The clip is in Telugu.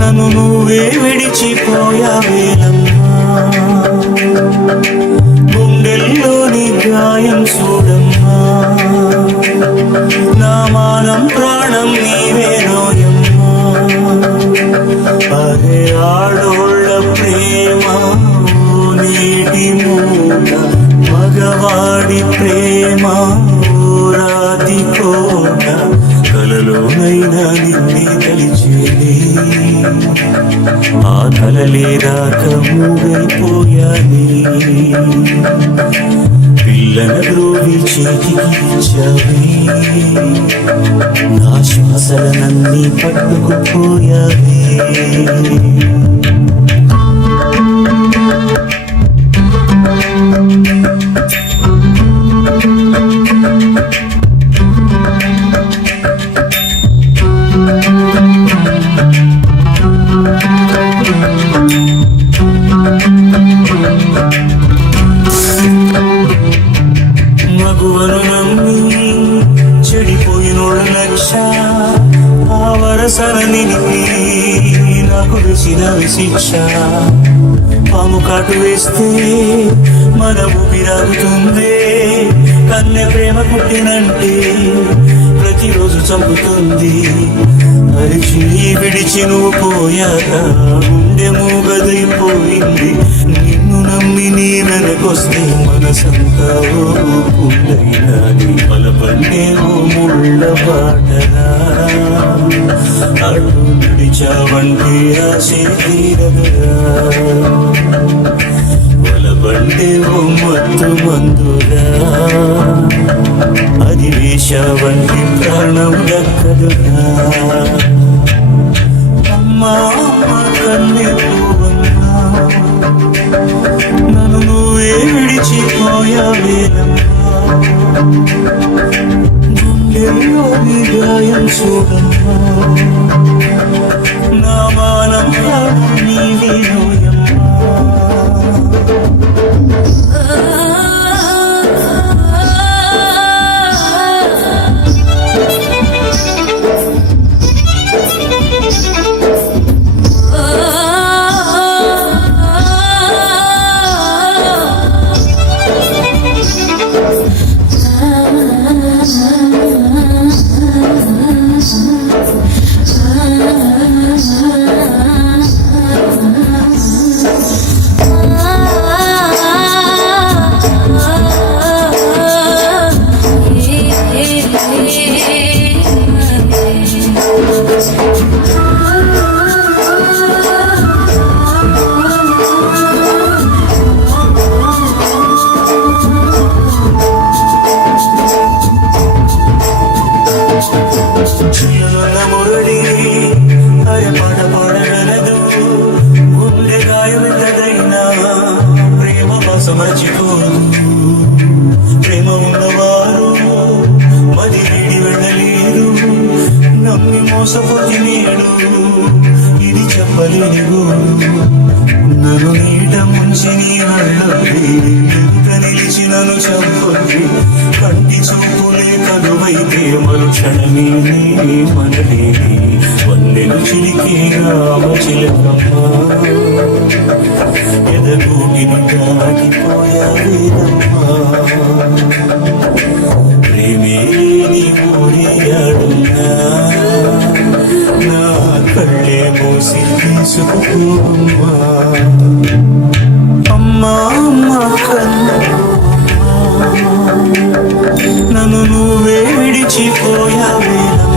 నన్ను నువ్వే విడిచిపోయావేలమ్మా, గుండెల్లోని గాయం చూడమ్మా, నా మానం ప్రాణం నీవేనోయమ్మా. అరే ఆడోళ్ళ ప్రేమ నీటి మూట, మగవాడి ప్రేమ రాతి కోట, కలలోనైనా నిన్నే కలిచేది, ఆ కలలే రాక మూగైపోయాని. పిల్లల ద్రోవి చేతికి ఇచ్చావి, నా శ్వాసలనన్నీ పట్టుకుపోయావి. మగువను నమ్మి చెడిపోయినోడు లక్ష, ఆ వరసన నిలిపి నాకు వేసినవి శిక్ష. పాము కాటు వేస్తే మన ఊపిరాగుతుంది, కన్నె ప్రేమ పుట్టినంటే ప్రతిరోజు చంపుతుంది. అరిచి విడిచి నువ్వు పోయాక గుండె మూగదైపోయింది, నిన్ను నమ్మి నీ వెనకొస్తే మనసంతా పుల్లైనది. బలపండే ఓ ముళ్ళ బాటరా, అటు నడిచావంటే ఆశే తీరదురా. బలపండే ఓ మత్తు మందురా, అది వేశావంటే ప్రాణం దక్కదురా. అమ్మా కన్నె పువ్వమ్మా, నన్ను నువ్వే విడిచిపోయావేనమ్మా, గుండెల్లోని గాయం చూడమ్మా, నా మానం నీవేనోయమ్మా. మురళి భయపడబడగలదు, గుండె గాయమెత్తదైనా ప్రేమ మర్చిపోదు. ప్రేమ ఉన్నవారు మది వీడి వెళ్ళలేరు, నమ్మి మోసపోయి నేడు ఇది చెప్పలేని గోడు. నన్ను నీట ముంచి నీ నల్లవి ఎదుట నిలిచి నన్ను చంపొద్ది, కంటి చూపులే కనువైతే మరుక్షణమే మనలేని వందెలు చిలికే రామ చిలకమ్మ. ఎదగూటిని దాటిపోయావేదమ్మా, ప్రేమే నీ ఊరేయాడున్నా, నా కళ్ళే మూసి తీసుకుపోమ్మా. అమ్మా అమ్మా కన్నా, నన్ను నువ్వే విడిచిపోయావేనమ్మా,